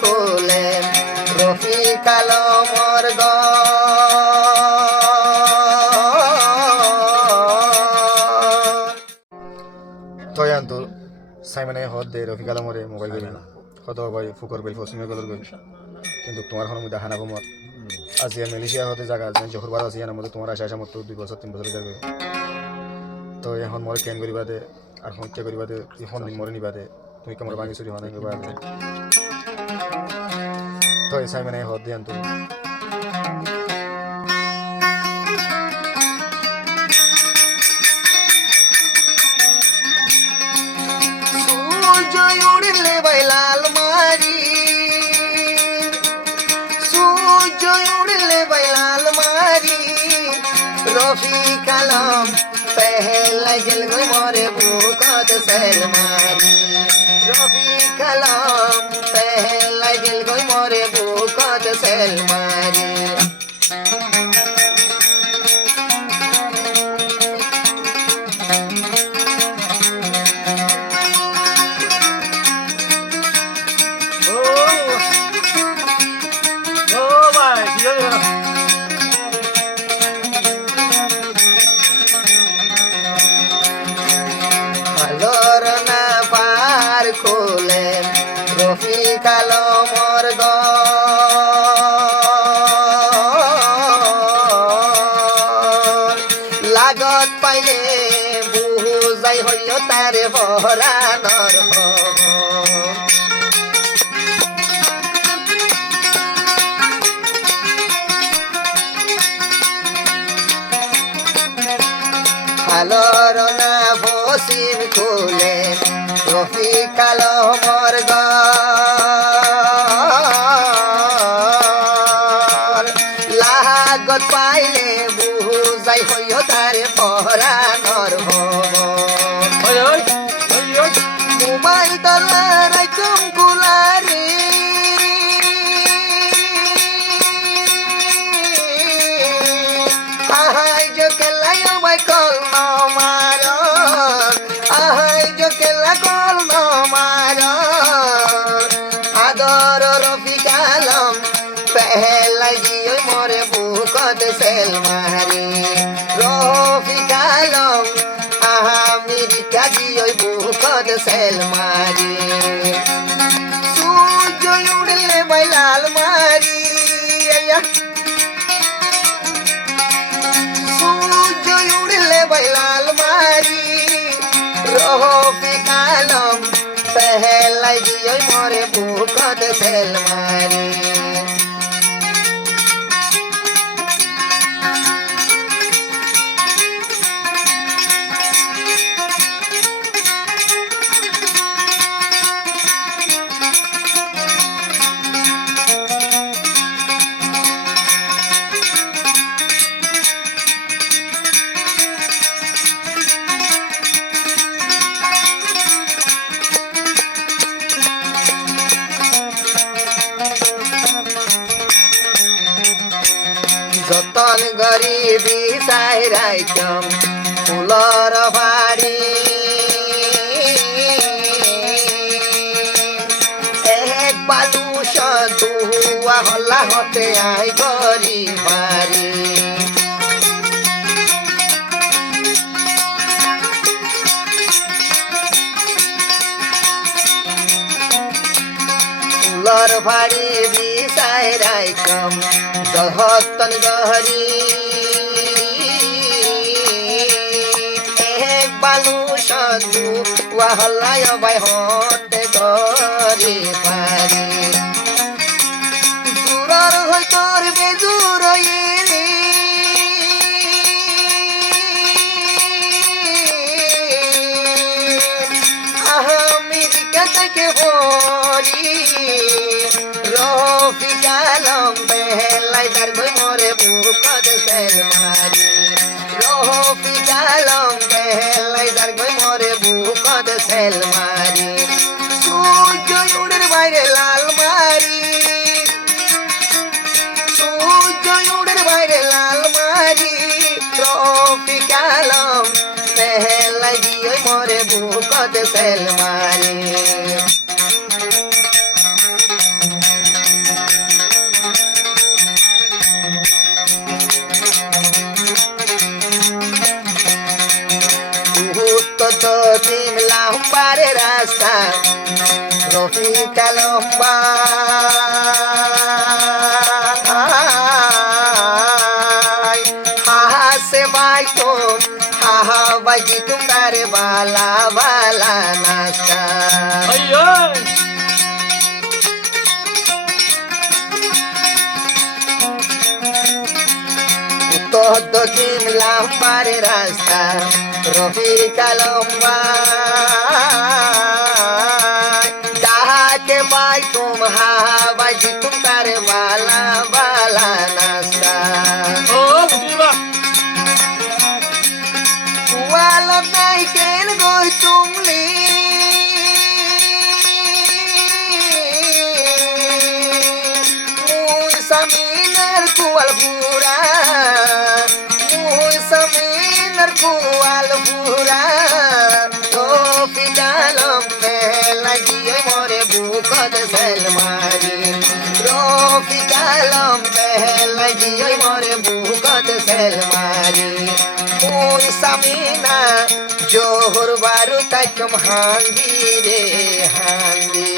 খোলে রফিক আলমর তয়ান তো সাইমানে হদ দে রফিক আলমরে মোবাইল গলি হদ ভাই ফুকর বেল ফসিমে গদর গলি কিন্তু তোমার কোনো দেখা না কমত আজিয়া মালয়েশিয়া হতে জায়গা জহরবার আজিয়ার মধ্যে তোমার আশা মতো 2 বছর 3 বছর যাবে তো এখন মরে কেন করিবা দে আর হত্যা করিবা দে এখন দিন মরে নিবা দে তুমি কেমন ভাঙি চুরি হওয়া নাই কবা তো সাইমানে হদ দিয়ান তো লাল মারি সূর্য উড়লে লাল মারি রফিক আলম পহলা জল গই মরে বুকত সেল মারি রফিক আলম পহলা জল গই মরে বুকত সেল মারি খোলে রফিক আলমর লাগত পাইলে বহু যাই হইও তারে বহরানর আলোর না ফসিম খোলে রফিক আলমর লাগত পাইলে বহু যাই হইও তারে পহরানর মোবাইল দলারাই চমকুলারে আহাই যে কেলাই আমায় কল মার আহাই যে কেলা কল মার আদর রফিক আলম পহলাই জিও মরে বুকত সেল মারি রফিক আলম আমেরিকা জিও বুকত সেল মারি সূর্য উড়লে লাল মারি সূর্য উড়লে লাল মারি রফিক আলম পহলাই জিও মরে বুকত সেল মারি যতন গরিবি সাইরাইতম ফুলর বাড়ি এক বালু সদুয়া হল্লা হতে আই গরিব বাড়ি ফুলর বাড়ি বিসাইরাইতম জহতন গহরি এক বালু সদু ওয়াহলায় বাই হতে গরি পারি জুরার হই তোর বেজুর রে আমেরিকা থেকে বলি রফিক আলম পহলাই তার গই মরে বুকত সেল মারি রফিক আলম পহলাই তার গই মরে বুকত সেল মারি সূর্য উড়ের বাইরে লাল মারি সূর্য উড়ের বাইরে লাল মারি রফিক আলম পহলাই গিয়ে মরে বুকত সেল মারি রফিকা লম্বা হাসে ভাই তো হাহা বাজি তোমার বালা বালা নাস্তা todo লাম্বার রাস্তা রফিকা লম্বা ডাকে ভাই তুম হাবাজি তোমার বালা বালা নাস্তা কুয়ালম নাই কেন গই তুমলি মুই সামিনার কুয়াল পুরা Saminar kual pura to pidalom pela jiye more bukod selmari ro pidalom pela jiye more bukod selmari oi samina johor baru takum handi re handi